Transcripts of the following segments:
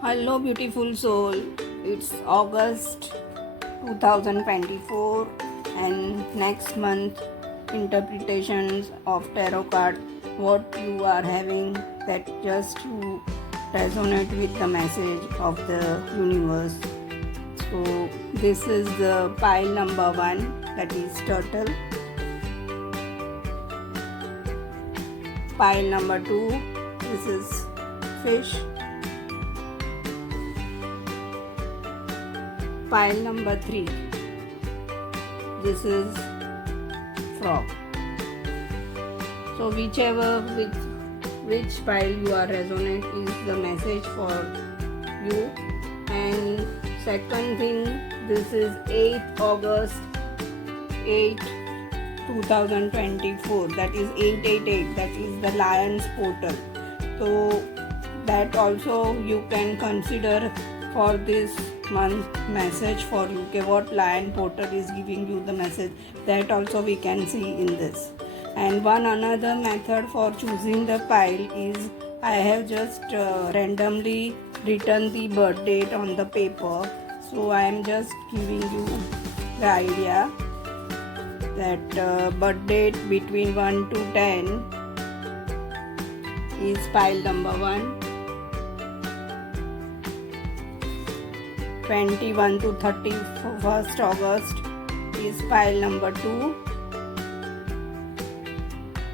Hello, beautiful soul. It's August 2024, and next month interpretations of tarot card. What you are having that just to resonate with the message of the universe. So, this is the pile number one, that is turtle. Pile number two, this is fish. Pile number 3, this is frog. So which pile you are resonate is the message for you. And second thing, this is 8th August 8 2024, that is 888, that is the lion's portal. So that also you can consider for this month message for you. Okay, what lion portal is giving you the message, that also we can see in this. And one another method for choosing the pile is I have just randomly written the birth date on the paper. So I am just giving you the idea that birth date between 1 to 10 is pile number 1. 21 to 31st August is pile number 2,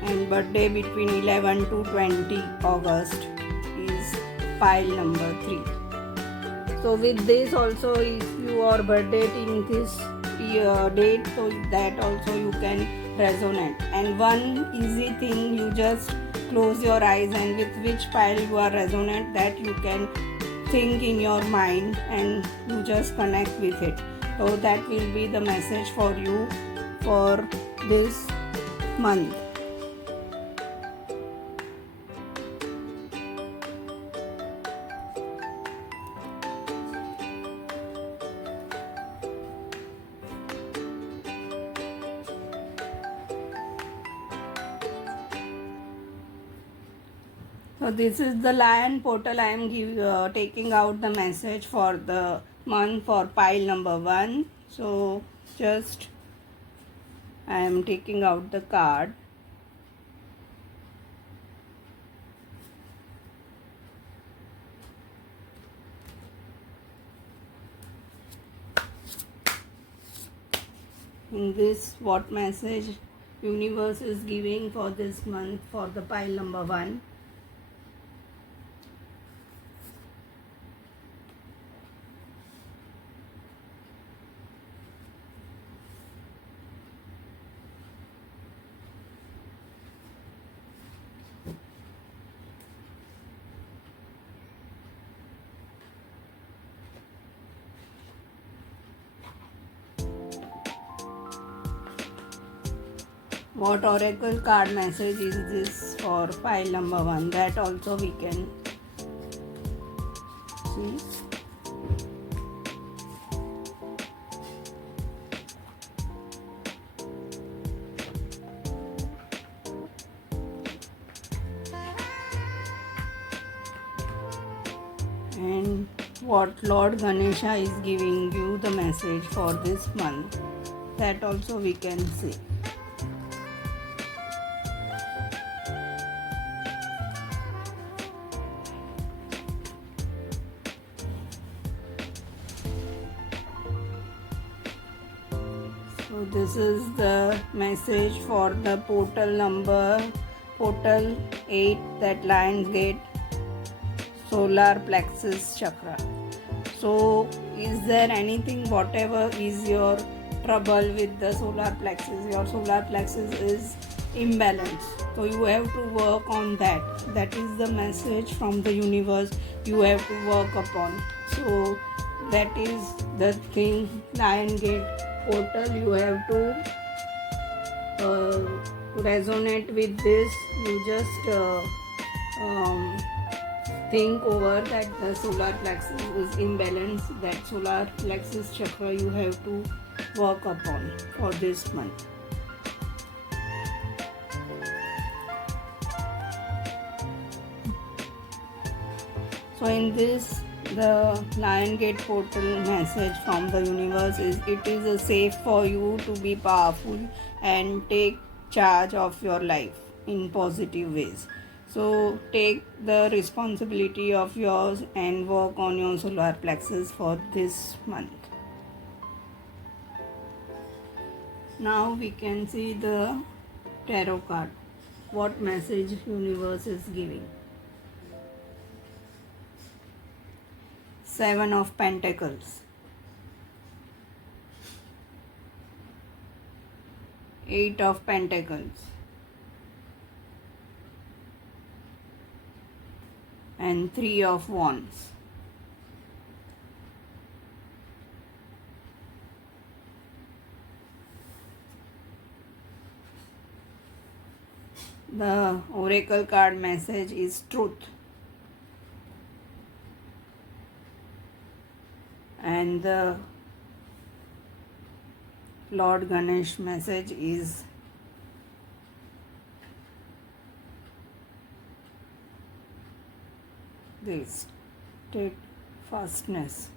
and birthday between 11 to 20 August is pile number 3. So with this also, if you are birthday in this date, so that also you can resonate. And one easy thing, you just close your eyes and with which pile you are resonate, that you can think in your mind and you just connect with it. So that will be the message for you for this month. So this is the lion portal. I am taking out the message for the month for pile number 1. So just I am taking out the card. In this, what message universe is giving for this month for the pile number 1. What oracle card message is this for pile number 1? That also we can see. And what Lord Ganesha is giving you the message for this month, that also we can see. So this is the message for the portal 8, that Lion's Gate solar plexus chakra. So is there anything, whatever is your trouble with the solar plexus, your solar plexus is imbalanced, so you have to work on that. That is the message from the universe you have to work upon. So that is the thing, Lion Gate portal, you have to resonate with this. You just think over that the solar plexus is imbalanced. That solar plexus chakra you have to work upon for this month. So in this The Lion Gate portal message from the universe is it is safe for you to be powerful and take charge of your life in positive ways. So take the responsibility of yours and work on your solar plexus for this month. Now we can see the tarot card. What message universe is giving. 7 of Pentacles, 8 of Pentacles, and 3 of Wands. The oracle card message is truth. And the Lord Ganesh message is this steadfastness.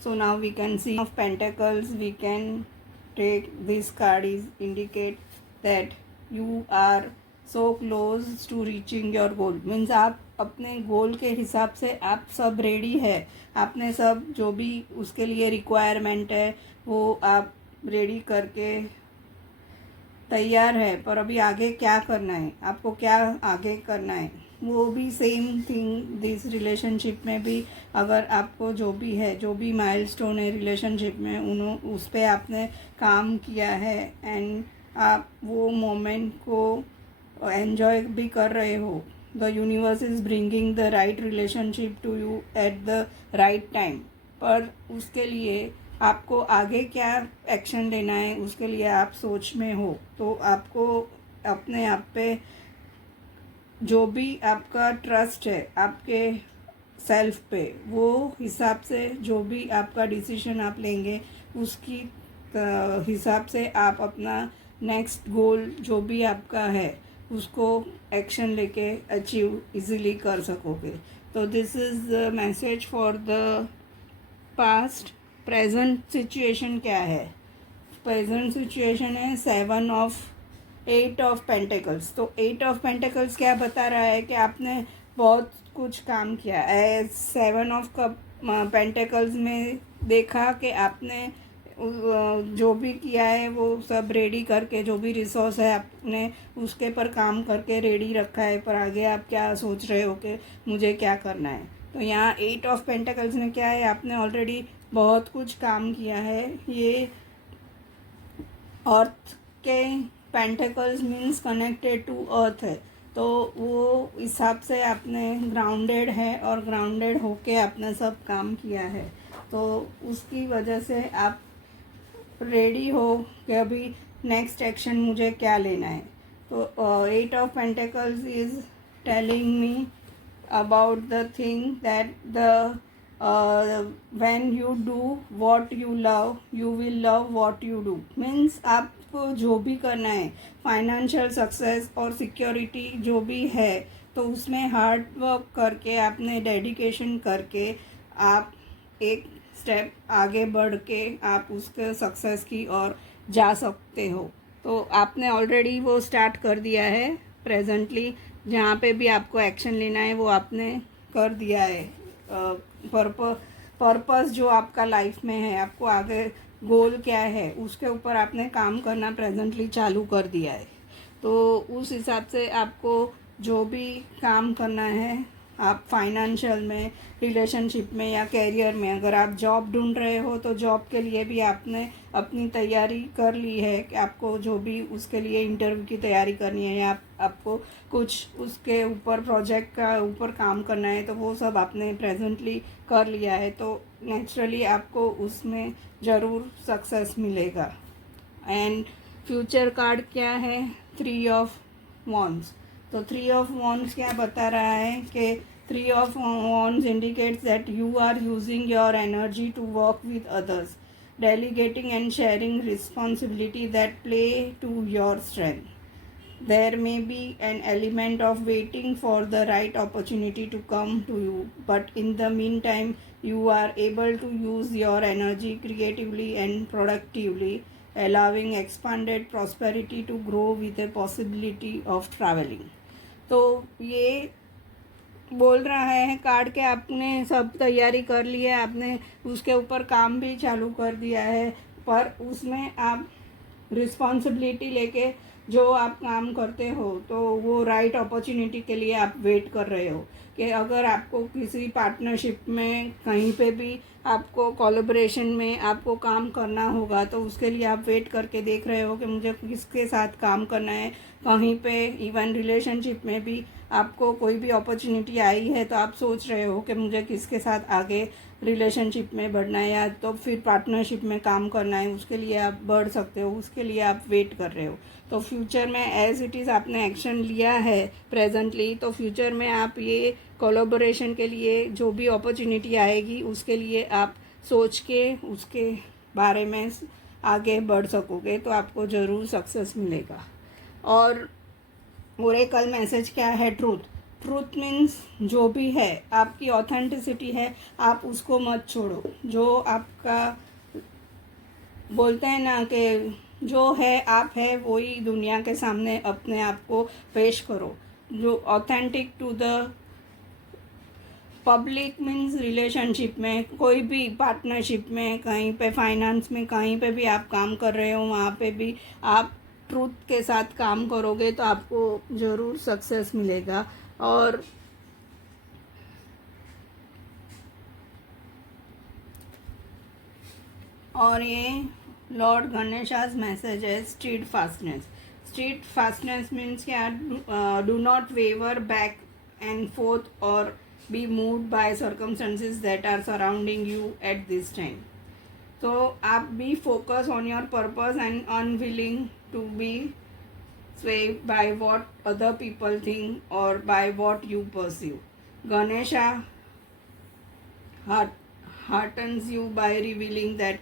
So now we can see of Pentacles, we can take this card is indicate that you are so close to reaching your goal means आप अपने गोल के हिसाब से आप सब ready है, आपने सब जो भी उसके लिए रिक्वायरमेंट है वो आप रेडी करके तैयार है। पर अभी आगे क्या करना है, आपको क्या आगे करना है, वो भी सेम थिंग दिस रिलेशनशिप में भी अगर आपको जो भी है, जो भी माइलस्टोन है रिलेशनशिप में उस पर आपने काम किया है एंड आप वो मोमेंट को एन्जॉय भी कर रहे हो। The universe is bringing the right relationship to you at the right time. पर उसके लिए आपको आगे क्या एक्शन लेना है उसके लिए आप सोच में हो, तो आपको अपने आप पे जो भी आपका ट्रस्ट है आपके सेल्फ पे, वो हिसाब से जो भी आपका डिसीजन आप लेंगे उसकी हिसाब से आप अपना नेक्स्ट गोल जो भी आपका है उसको एक्शन लेके अचीव इजीली कर सकोगे। तो this is the message for the past. Present situation क्या है, प्रेजेंट सिचुएशन है 8 ऑफ पेंटिकल्स। तो 8 ऑफ पेंटिकल्स क्या बता रहा है कि आपने बहुत कुछ काम किया है। 7 ऑफ पेंटिकल्स में देखा कि आपने जो भी किया है वो सब रेडी करके, जो भी रिसोर्स है आपने उसके पर काम करके रेडी रखा है, पर आगे आप क्या सोच रहे हो कि मुझे क्या करना है। तो यहाँ 8 ऑफ पेंटिकल्स में क्या है, आपने ऑलरेडी बहुत कुछ काम किया है। ये अर्थ के pentacles means connected to earth है, तो वो हिसाब से आपने ग्राउंडेड है और ग्राउंडेड होके आपने सब काम किया है। तो उसकी वजह से आप रेडी हो कि अभी नेक्स्ट एक्शन मुझे क्या लेना है। तो 8 of pentacles is telling me about the thing that the when you do what you love you will love what you do. Means आपको जो भी करना है, फाइनेंशियल सक्सेस और सिक्योरिटी जो भी है, तो उसमें हार्ड वर्क करके आपने डेडिकेशन करके आप एक स्टेप आगे बढ़ के आप उसके सक्सेस की ओर जा सकते हो। तो आपने ऑलरेडी वो स्टार्ट कर दिया है। प्रेजेंटली जहाँ पे भी आपको एक्शन लेना है वो आपने कर दिया है। पर्पस जो आपका लाइफ में है, आपको आगे गोल क्या है उसके ऊपर आपने काम करना प्रेजेंटली चालू कर दिया है। तो उस हिसाब से आपको जो भी काम करना है, आप फाइनेंशियल में, रिलेशनशिप में या कैरियर में, अगर आप जॉब ढूंढ रहे हो तो जॉब के लिए भी आपने अपनी तैयारी कर ली है कि आपको जो भी उसके लिए इंटरव्यू की तैयारी करनी है या आपको कुछ उसके ऊपर प्रोजेक्ट का ऊपर काम करना है, तो वो सब आपने प्रेजेंटली कर लिया है। तो नेचुरली आपको उसमें ज़रूर सक्सेस मिलेगा। एंड फ्यूचर कार्ड क्या है, 3 ऑफ वॉन्ड्स। तो 3 ऑफ वॉन्ड्स क्या बता रहा है कि 3 of wands indicates that you are using your energy to work with others, delegating and sharing responsibility that play to your strength. there may be an element of waiting for the right opportunity to come to you, but in the meantime you are able to use your energy creatively and productively, allowing expanded prosperity to grow with a possibility of traveling. तो ये बोल रहा है card के आपने सब तैयारी कर ली है, आपने उसके ऊपर काम भी चालू कर दिया है, पर उसमें आप रिस्पॉन्सिबिलिटी लेके जो आप काम करते हो तो वो राइट अपॉर्चुनिटी के लिए आप वेट कर रहे हो कि अगर आपको किसी पार्टनरशिप में कहीं पे भी आपको कोलैबोरेशन में आपको काम करना होगा तो उसके लिए आप वेट करके देख रहे हो कि मुझे किसके साथ काम करना है. कहीं पे इवन रिलेशनशिप में भी आपको कोई भी अपॉर्चुनिटी आई है तो आप सोच रहे हो कि मुझे किसके साथ आगे रिलेशनशिप में बढ़ना है या तो फिर पार्टनरशिप में काम करना है, उसके लिए आप बढ़ सकते हो, उसके लिए आप वेट कर रहे हो. तो फ्यूचर में एज इट इज़ आपने एक्शन लिया है प्रेजेंटली, तो फ्यूचर में आप ये कोलैबोरेशन के लिए जो भी अपॉर्चुनिटी आएगी उसके लिए आप सोच के उसके बारे में आगे बढ़ सकोगे तो आपको ज़रूर सक्सेस मिलेगा. और ओरेकल मैसेज क्या है? ट्रूथ मीन्स जो भी है आपकी ऑथेंटिसिटी है आप उसको मत छोड़ो. जो आपका बोलते हैं ना कि जो है आप है वही दुनिया के सामने अपने आप को पेश करो. जो authentic to the public means relationship में, कोई भी पार्टनरशिप में, कहीं पे फाइनेंस में, कहीं पे भी आप काम कर रहे हो वहाँ पे भी आप ट्रूथ के साथ काम करोगे तो आपको ज़रूर सक्सेस मिलेगा. और ये लॉर्ड गणेशा's मैसेज है steadfastness. Steadfastness means क्या? Do not waver back and forth or be moved by circumstances that are surrounding you at this time. तो आप be focus on your purpose and unwilling to be swayed by what other people think or by what you pursue. Ganesha heartens you by revealing that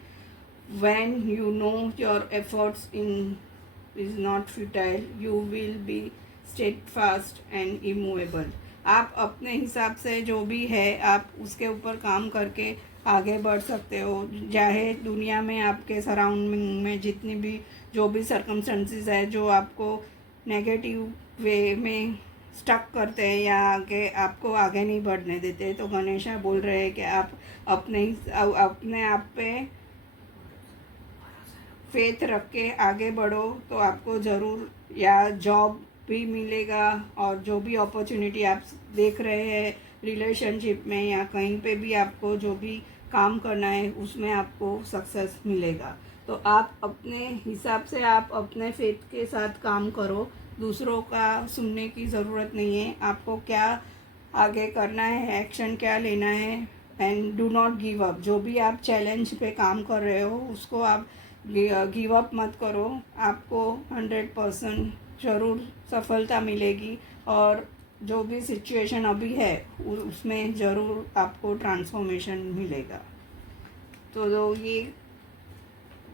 when you know your efforts is not futile, you will be steadfast and immovable. आप अपने हिसाब से जो भी है आप उसके ऊपर काम करके आगे बढ़ सकते हो. चाहे दुनिया में आपके सराउंडिंग में जितनी भी जो भी सर्कमस्टेंसेस है जो आपको नेगेटिव वे में स्टक करते हैं या आगे आपको आगे नहीं बढ़ने देते, तो गणेशा बोल रहे हैं कि आप अपने आप पे फेथ रख के आगे बढ़ो तो आपको ज़रूर या जॉब भी मिलेगा और जो भी अपॉर्चुनिटी आप देख रहे हैं रिलेशनशिप में या कहीं पे भी आपको जो भी काम करना है उसमें आपको सक्सेस मिलेगा. तो आप अपने हिसाब से आप अपने फेथ के साथ काम करो, दूसरों का सुनने की ज़रूरत नहीं है. आपको क्या आगे करना है, एक्शन क्या लेना है, and do not give up. जो भी आप चैलेंज पे काम कर रहे हो उसको आप गिव अप मत करो. आपको 100% ज़रूर सफलता मिलेगी और जो भी सिचुएशन अभी है उसमें ज़रूर आपको ट्रांसफॉर्मेशन मिलेगा. तो ये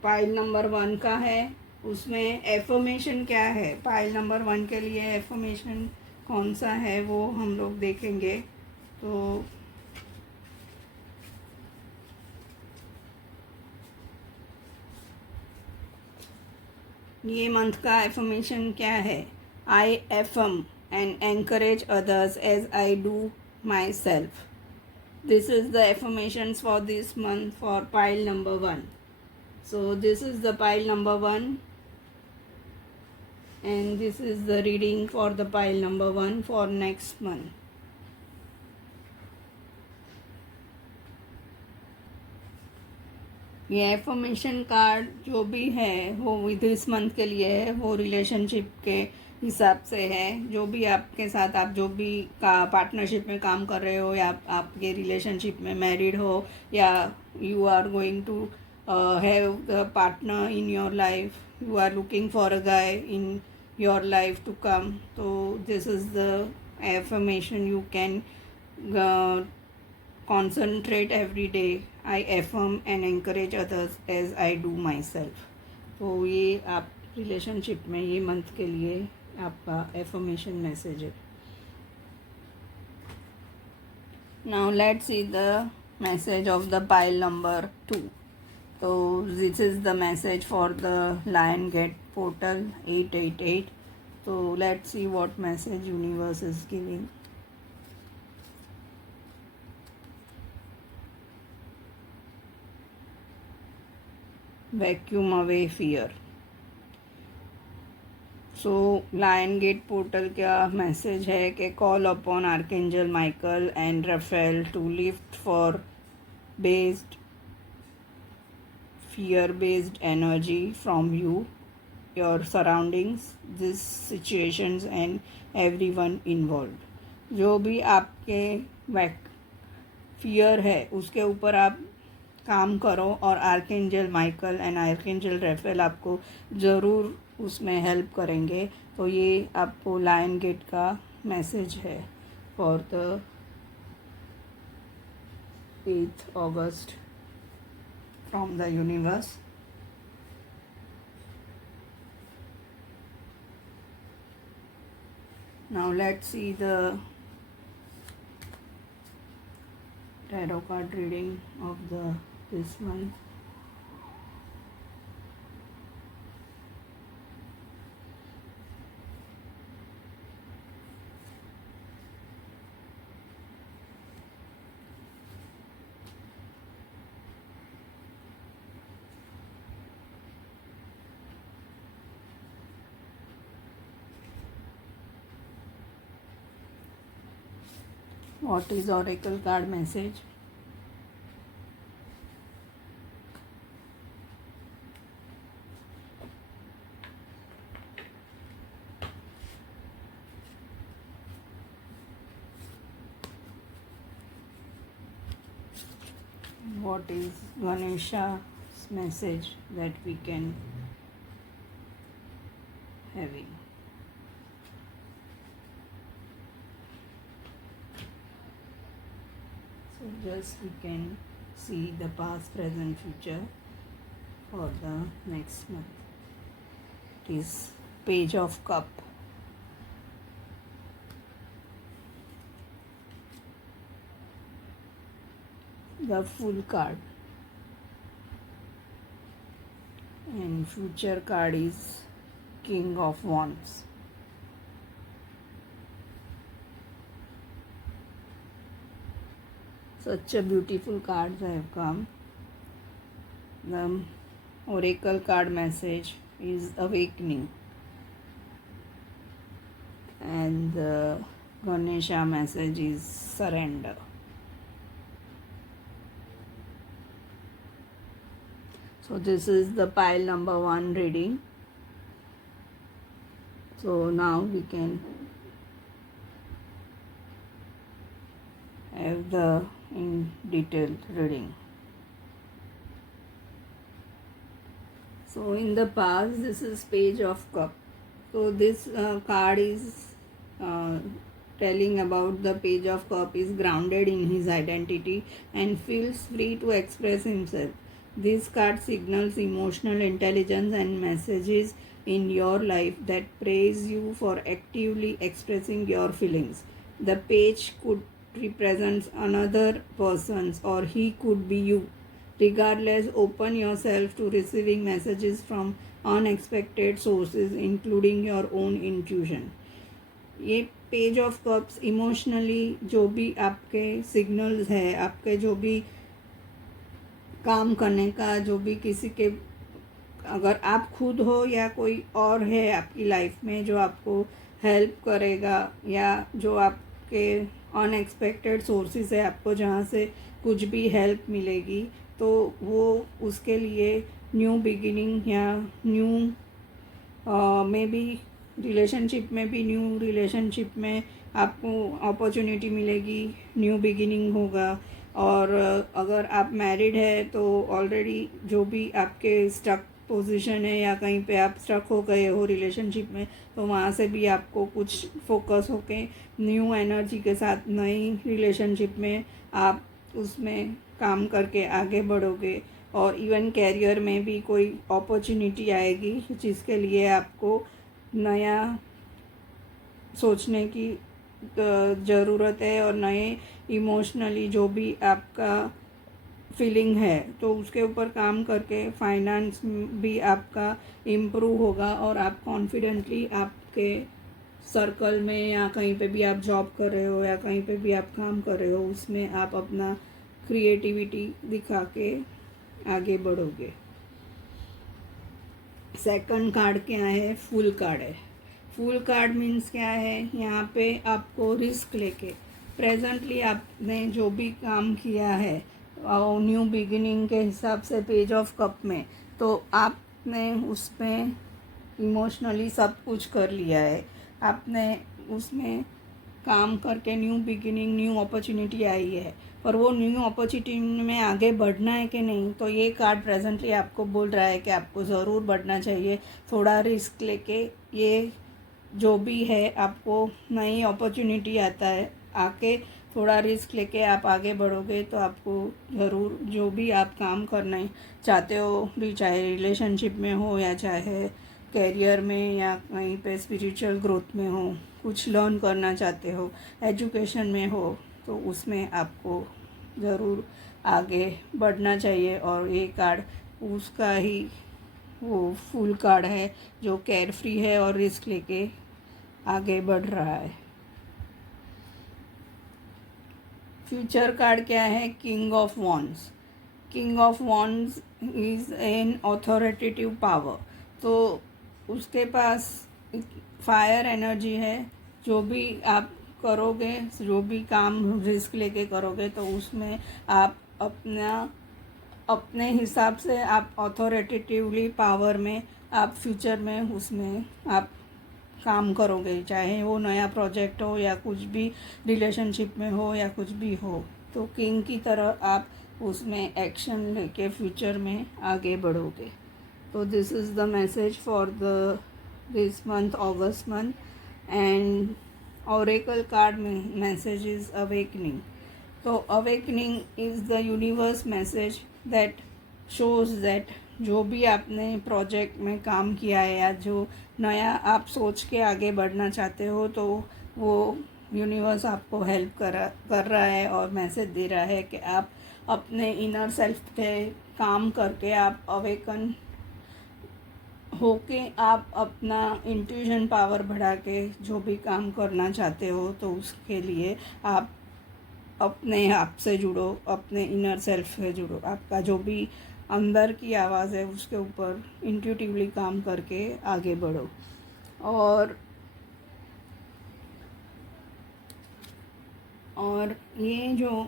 पाइल नंबर 1 का है. उसमें एफर्मेशन क्या है? पाइल नंबर 1 के लिए एफर्मेशन कौन सा है वो हम लोग देखेंगे. तो ये मंथ का एफर्मेशन क्या है? आई affirm and encourage others as I do myself. This is the affirmations for this month for pile number 1. So this is the pile number 1 and this is the reading for the pile number 1 for next month. ये affirmation card जो भी है वो this month के लिए है, वो relationship के हिसाब से है. जो भी आपके साथ आप जो भी का पार्टनरशिप में काम कर रहे हो या आपके रिलेशनशिप में मैरिड हो या you are going to have the partner in your life, you are looking for a guy in your life to come. तो this is the affirmation you can concentrate every day. I affirm and encourage others as I do myself. तो ये आप relationship में ये month के लिए आपका affirmation message है. Now let's see the message of the pile number 2. So this is the message for the Lion Gate portal 888. So let's see what message universe is giving. Vacuum away fear. So lion gate portal का message है कि call upon archangel Michael and Raphael to lift for based fear based energy from you, your surroundings, these situations and everyone involved. जो भी आपके fear है उसके ऊपर आप काम करो और archangel Michael and archangel Raphael आपको ज़रूर उसमें हेल्प करेंगे. तो ये आपको लायन गेट का मैसेज है for the 8th August from the universe. Now let's see the tarot card reading of this month. What is oracle card message? What is Ganesha's message that we can having? So just we can see the past, present, future for the next month. It is Page of Cup. The Fool card. And future card is King of Wands. Such a beautiful cards have come. The oracle card message is awakening, and the Ganesha message is surrender. So this is the pile number 1 reading. So now we can have the in detailed reading. So in the past, this is Page of Cup. So this card is telling about the Page of Cup is grounded in his identity and feels free to express himself. This card signals emotional intelligence and messages in your life that praise you for actively expressing your feelings. The page could represent another person's or he could be you. Regardless, open yourself to receiving messages from unexpected sources, including your own intuition. ये page of cups emotionally जो भी आपके signals है, आपके जो भी काम करने का, जो भी किसी के, अगर आप खुद हो या कोई और है आपकी लाइफ में जो आपको हेल्प करेगा, या जो आपके अनएक्सपेक्टेड सोर्सेज है, आपको जहाँ से कुछ भी हेल्प मिलेगी, तो वो उसके लिए न्यू बिगिनिंग या न्यू में भी रिलेशनशिप में भी न्यू रिलेशनशिप में आपको अपॉर्चुनिटी मिलेगी, न्यू बिगिनिंग होगा. और अगर आप मैरिड है तो ऑलरेडी जो भी आपके स्टक पोजीशन है या कहीं पे आप स्टक हो गए हो रिलेशनशिप में, तो वहाँ से भी आपको कुछ फोकस होके न्यू एनर्जी के साथ नई रिलेशनशिप में आप उसमें काम करके आगे बढ़ोगे. और इवन कैरियर में भी कोई अपॉर्चुनिटी आएगी जिसके लिए आपको नया सोचने की ज़रूरत है, और नए इमोशनली जो भी आपका फीलिंग है तो उसके ऊपर काम करके फाइनेंस भी आपका इम्प्रूव होगा, और आप कॉन्फिडेंटली आपके सर्कल में या कहीं पे भी आप जॉब कर रहे हो या कहीं पे भी आप काम कर रहे हो उसमें आप अपना क्रिएटिविटी दिखा के आगे बढ़ोगे। सेकंड कार्ड क्या है? फुल कार्ड है। फुल कार्ड मीन्स क्या है? यहाँ पे आपको रिस्क लेके प्रेजेंटली आपने जो भी काम किया है न्यू बिगिनिंग के हिसाब से पेज ऑफ कप में, तो आपने उसमें इमोशनली सब कुछ कर लिया है, आपने उसमें काम करके न्यू बिगिनिंग न्यू अपॉर्चुनिटी आई है, पर वो न्यू अपॉर्चुनिटी में आगे बढ़ना है कि नहीं, तो ये कार्ड प्रेजेंटली आपको बोल रहा है कि आपको ज़रूर बढ़ना चाहिए। थोड़ा रिस्क लेके ये जो भी है आपको नई अपॉर्चुनिटी आता है आके थोड़ा रिस्क लेके आप आगे बढ़ोगे तो आपको ज़रूर जो भी आप काम करना चाहते हो, भी चाहे रिलेशनशिप में हो या चाहे कैरियर में या कहीं पे स्पिरिचुअल ग्रोथ में हो, कुछ लर्न करना चाहते हो, एजुकेशन में हो, तो उसमें आपको ज़रूर आगे बढ़ना चाहिए। और ये कार्ड उसका ही वो फुल कार्ड है जो केयर फ्री है और रिस्क लेके आगे बढ़ रहा है। फ्यूचर कार्ड क्या है? King of wands. King of wands is an authoritative power, तो उसके पास फायर एनर्जी है। जो भी आप करोगे, जो भी काम रिस्क लेके करोगे, तो उसमें आप अपने हिसाब से आप ऑथोरिटेटिवली पावर में आप फ्यूचर में उसमें आप काम करोगे, चाहे वो नया प्रोजेक्ट हो या कुछ भी रिलेशनशिप में हो या कुछ भी हो, तो किंग की तरह आप उसमें एक्शन लेके फ्यूचर में आगे बढ़ोगे। तो this is the message for the this month, August month, and oracle card में मैसेज इज़ अवेकनिंग। तो awakening is the universe message that shows that जो भी आपने प्रोजेक्ट में काम किया है या जो नया आप सोच के आगे बढ़ना चाहते हो, तो वो यूनिवर्स आपको हेल्प कर रहा है और मैसेज दे रहा है कि आप अपने इनर सेल्फ पे काम करके आप अवेकन होके आप अपना इंट्यूशन पावर बढ़ा के जो भी काम करना चाहते हो, तो उसके लिए आप अपने आप से जुड़ो, अपने इनर सेल्फ से जुड़ो, आपका जो भी अंदर की आवाज़ है उसके ऊपर इंट्यूटिवली काम करके आगे बढ़ो। और ये जो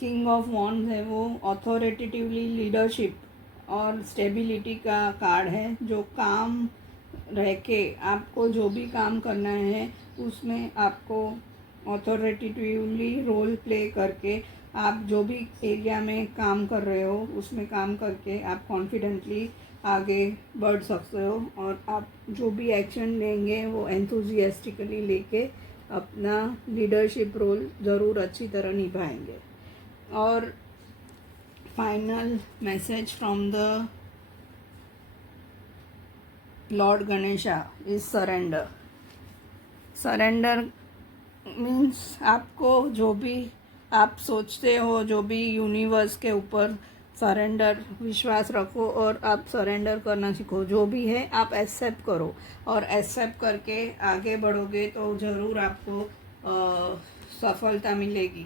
किंग ऑफ वॉन्ड्स है वो ऑथोरिटेटिवली लीडरशिप और स्टेबिलिटी का कार्ड है, जो काम रह के आपको जो भी काम करना है उसमें आपको ऑथोरिटेटिवली रोल प्ले करके आप जो भी एरिया में काम कर रहे हो उसमें काम करके आप कॉन्फिडेंटली आगे बढ़ सकते हो, और आप जो भी एक्शन लेंगे वो एंथुजियास्टिकली लेके अपना लीडरशिप रोल ज़रूर अच्छी तरह निभाएंगे। और final message from the Lord Ganesha is surrender. Surrender means आपको जो भी आप सोचते हो, जो भी यूनिवर्स के ऊपर सरेंडर विश्वास रखो और आप सरेंडर करना सीखो। जो भी है आप एक्सेप्ट करो, और एक्सेप्ट करके आगे बढ़ोगे तो ज़रूर आपको सफलता मिलेगी,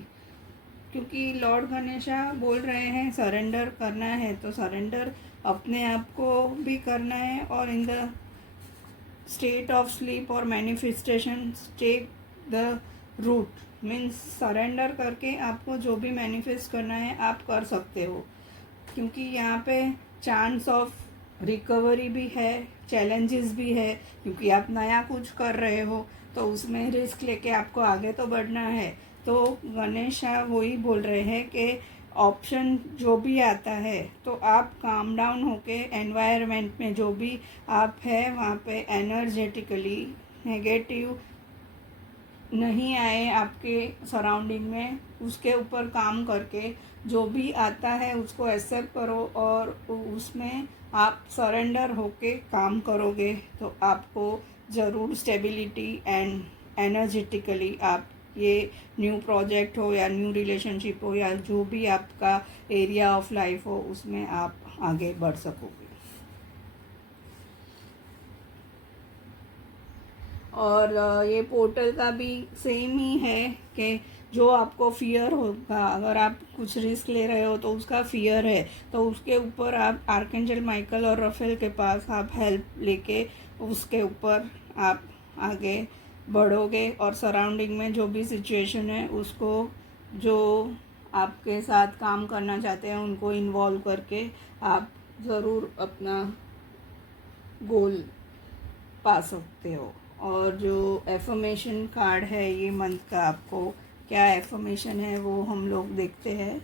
क्योंकि लॉर्ड गणेशा बोल रहे हैं सरेंडर करना है, तो सरेंडर अपने आप को भी करना है, और in the state of sleep और manifestation take the root. Means surrender करके आपको जो भी मैनिफेस्ट करना है आप कर सकते हो, क्योंकि यहाँ पे चांस ऑफ रिकवरी भी है, चैलेंजेस भी है, क्योंकि आप नया कुछ कर रहे हो तो उसमें रिस्क लेके आपको आगे तो बढ़ना है। तो गणेश वही बोल रहे हैं कि ऑप्शन जो भी आता है तो आप काम डाउन होके एनवायरनमेंट में जो भी आप है वहाँ पे एनर्जेटिकली नेगेटिव नहीं आए आपके सराउंडिंग में, उसके ऊपर काम करके जो भी आता है उसको एक्सेप्ट करो और उसमें आप सरेंडर होके काम करोगे तो आपको ज़रूर स्टेबिलिटी एंड एनर्जेटिकली आप ये न्यू प्रोजेक्ट हो या न्यू रिलेशनशिप हो या जो भी आपका एरिया ऑफ लाइफ हो उसमें आप आगे बढ़ सकोगे। और ये पोर्टल का भी सेम ही है कि जो आपको फियर होगा, अगर आप कुछ रिस्क ले रहे हो तो उसका फियर है, तो उसके ऊपर आप आर्कएंजल माइकल और रफेल के पास आप हेल्प लेके उसके ऊपर आप आगे बढ़ोगे। और सराउंडिंग में जो भी सिचुएशन है उसको, जो आपके साथ काम करना चाहते हैं उनको इन्वॉल्व करके आप ज़रूर अपना गोल पा सकते हो। और जो एफर्मेशन कार्ड है ये मंथ का, आपको क्या एफर्मेशन है वो हम लोग देखते हैं।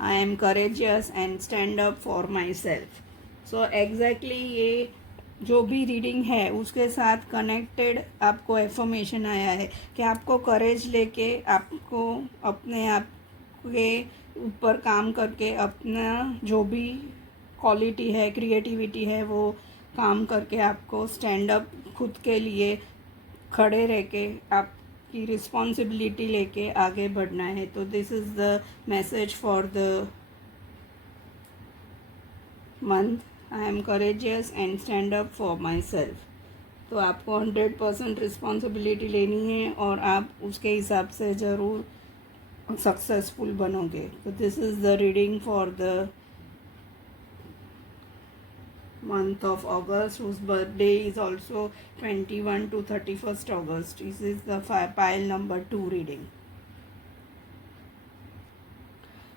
I am courageous and stand up for my self. So exactly ये जो भी रीडिंग है उसके साथ कनेक्टेड आपको एफर्मेशन आया है कि आपको करेज लेके आपको अपने आप के ऊपर काम करके अपना जो भी क्वालिटी है, क्रिएटिविटी है, वो काम करके आपको स्टैंड अप खुद के लिए खड़े रह के आपकी रिस्पॉन्सिबिलिटी लेके आगे बढ़ना है। तो this is the message for the month. I am courageous and stand up for my self. तो आपको 100% रिस्पॉन्सिबिलिटी लेनी है और आप उसके हिसाब से ज़रूर सक्सेसफुल बनोगे। तो this is the reading for the month of August, whose birthday is also 21 to 31st August. This is the pile number 2 reading.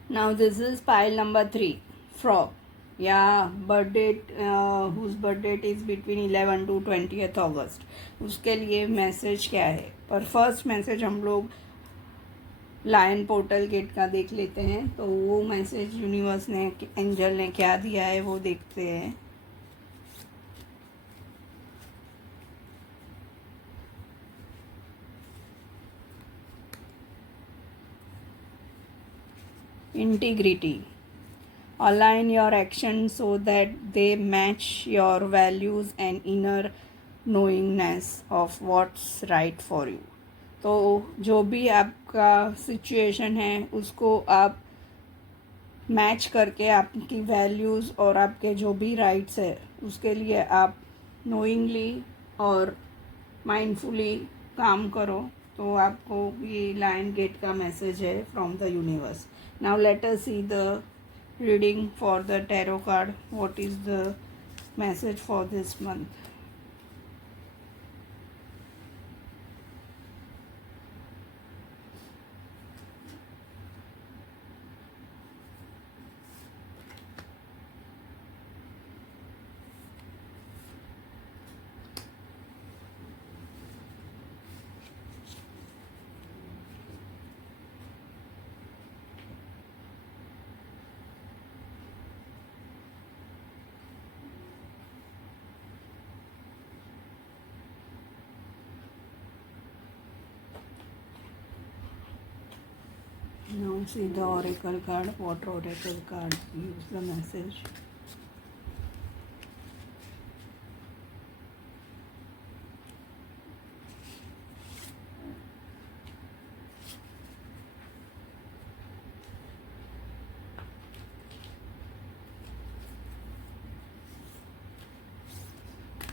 Now this is pile number 3, frog. Yeah, birth date whose birth date is between 11 to 20th August. उसके लिए message क्या है? पर first message हम लोग lion portal gate का देख लेते हैं। तो वो मैसेज यूनिवर्स ने, एंजल ने क्या दिया है वो देखते हैं। Integrity. Align your actions so that they match your values and inner knowingness of what's right for you. तो जो भी आपका सिचुएशन है उसको आप मैच करके आपकी वैल्यूज़ और आपके जो भी राइट्स है उसके लिए आप नोइंगली और माइंडफुली काम करो। तो आपको ये लायन गेट का मैसेज है from the universe. Now let us see the reading for the tarot card. What is the message for this month? Now see the oracle card. What oracle card gives the message?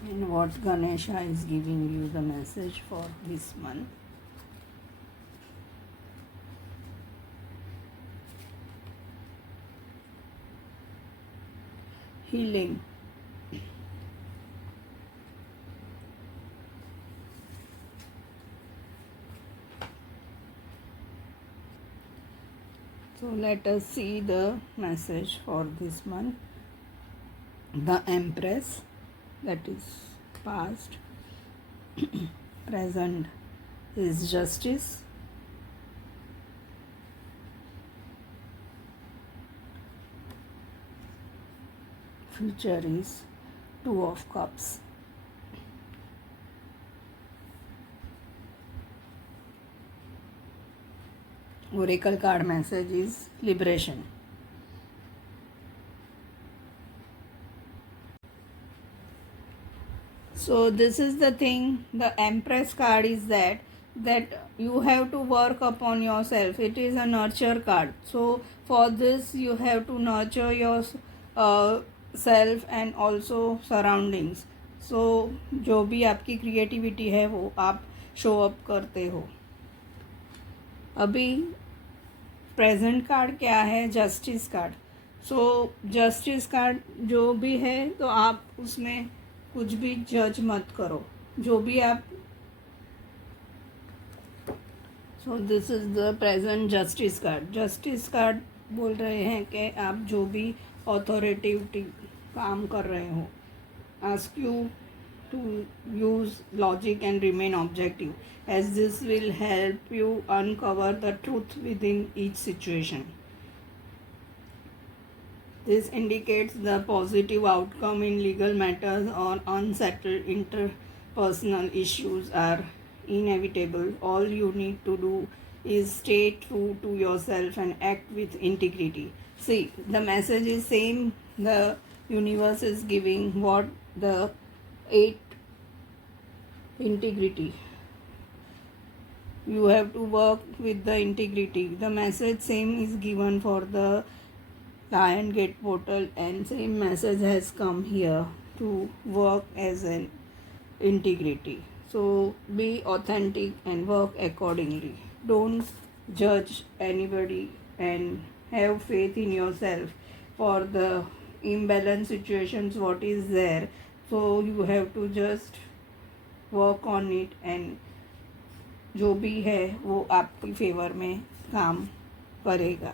And what Ganesha is giving you the message for this month? Healing. So let us see the message for this month. The Empress, that is past. Present is justice. Future is Two of Cups. oracle card message is liberation. So this is the thing, the Empress card is that you have to work upon yourself. It is a nurture card. So for this you have to nurture your self and also surroundings. So जो भी आपकी creativity है वो आप show up करते हो. अभी present card क्या है? Justice card. So justice card जो भी है तो आप उसमें कुछ भी जज मत करो. जो भी आप so this is the present justice card. Justice card बोल रहे हैं कि आप जो भी ऑथोरिटेटिव काम कर रहे हो, ask you to use logic and remain objective as this will help you uncover the truth within each situation. This indicates the positive outcome in legal matters or unsettled interpersonal issues are inevitable. All you need to do is stay true to yourself and act with integrity. See, the message is same. The universe is giving what the 8 integrity. You have to work with the integrity. The message same is given for the Lion Gate portal, and same message has come here to work as an integrity. So be authentic and work accordingly. Don't judge anybody and have faith in yourself. For the imbalance situations what is there, so you have to just work on it and जो भी है वो आपकी favour में काम करेगा.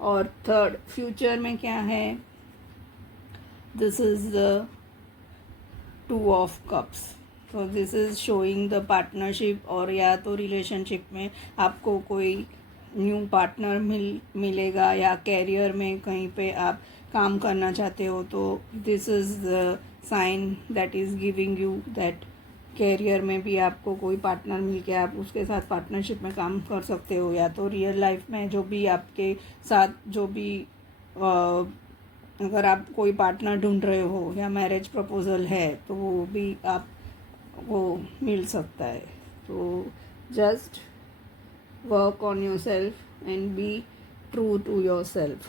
और third, future में क्या है? This is the 2 of cups. तो this is showing the partnership, और या तो रिलेशनशिप में आपको कोई न्यू पार्टनर मिलेगा, या कैरियर में कहीं पे आप काम करना चाहते हो, तो this is the sign that is giving you that career में भी आपको कोई पार्टनर मिल के आप उसके साथ पार्टनरशिप में काम कर सकते हो. या तो रियल लाइफ में जो भी आपके साथ जो भी अगर आप कोई पार्टनर ढूंढ रहे हो या मैरिज प्रपोजल है तो वो भी आप वो मिल सकता है. तो just work on yourself and be true to yourself.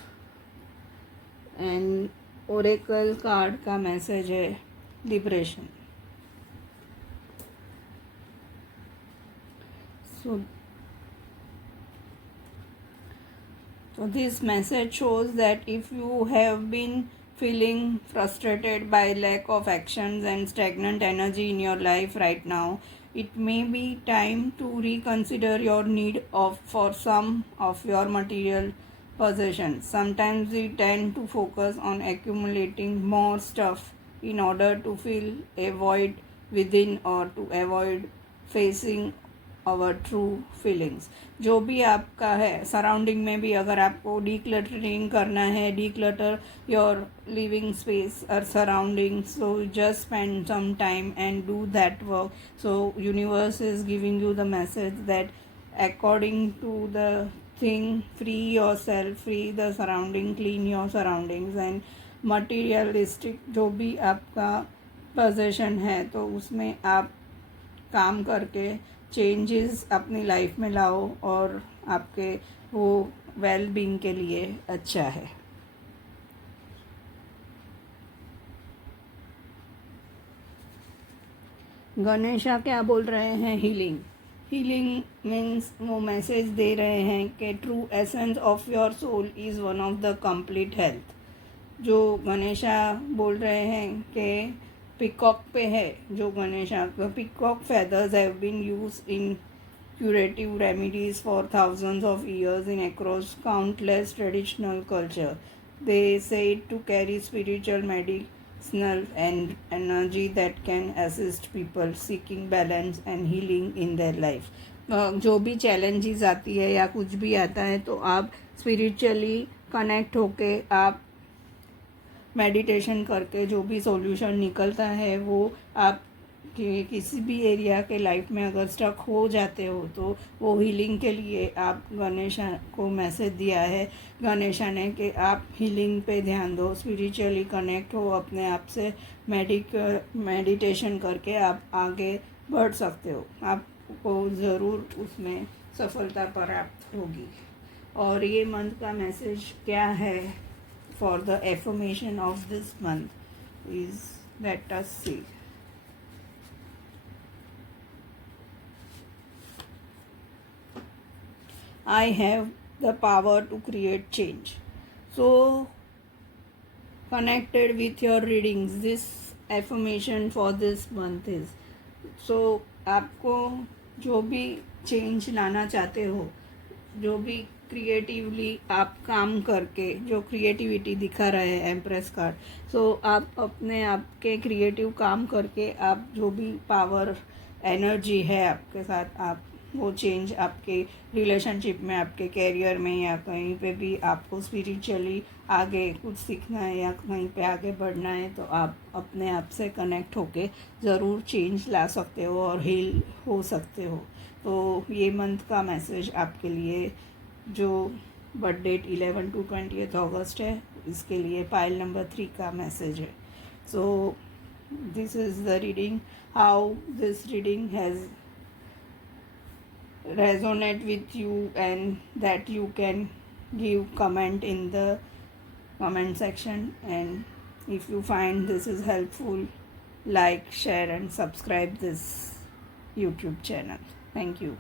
And oracle card का मैसेज है liberation. So this message shows that if you have been feeling frustrated by lack of actions and stagnant energy in your life right now, it may be time to reconsider your need for some of your material possessions. Sometimes we tend to focus on accumulating more stuff in order to fill a void within or to avoid facing our true feelings. जो भी आपका है surrounding में भी अगर आपको decluttering करना है, डीक्लटर योर लिविंग स्पेस और surrounding, so just spend some time and do that work. So universe is giving you the message that according to the thing, free yourself, free the surrounding, clean your surroundings and materialistic जो भी आपका possession है तो उसमें आप काम करके changes अपनी लाइफ में लाओ और आपके वो वेल बीइंग के लिए अच्छा है. गणेशा क्या बोल रहे हैं? हीलिंग. हीलिंग मीन्स वो मैसेज दे रहे हैं कि true essence of your soul is one of the complete health. जो गणेशा बोल रहे हैं कि पिकॉक पे है, जो Ganesha peacock feathers have been used in curative remedies for thousands of years in across countless traditional culture. They say to carry spiritual, medicinal and energy that can assist people seeking balance and healing in their life. जो भी challenges आती है या कुछ भी आता है तो आप स्पिरिचुअली कनेक्ट होके आप मेडिटेशन करके जो भी सॉल्यूशन निकलता है वो आप कि किसी भी एरिया के लाइफ में अगर स्टक हो जाते हो तो वो हीलिंग के लिए आप गणेशा को मैसेज दिया है गणेशा ने कि आप हीलिंग पे ध्यान दो, स्पिरिचुअली कनेक्ट हो अपने आप से, मेडिटेशन करके आप आगे बढ़ सकते हो, आपको ज़रूर उसमें सफलता प्राप्त होगी। और ये मंथ का मैसेज क्या है for the affirmation of this month is let us see. I have the power to create change. So, connected with your readings, this affirmation for this month is, so आपको जो भी change लाना चाहते हो, जो भी क्रिएटिवली आप काम करके जो क्रिएटिविटी दिखा रहे हैं एम्प्रेस कार्ड, सो आप अपने आप के क्रिएटिव काम करके आप जो भी पावर एनर्जी है आपके साथ, आप वो चेंज आपके रिलेशनशिप में, आपके कैरियर में या कहीं पे भी आपको स्पिरिचुअली आगे कुछ सीखना है या कहीं पे आगे बढ़ना है तो आप अपने आप से कनेक्ट होके ज़रूर चेंज ला सकते हो और हील हो सकते हो। तो ये मंथ का मैसेज आपके लिए जो बर्थ डेट 11 to 20 अगस्त है इसके लिए पाइल नंबर 3 का मैसेज है। So this is the reading, how this reading has resonate with you, and that you can give comment in the comment section, and if you find this is helpful, like, share and subscribe this YouTube channel. Thank you.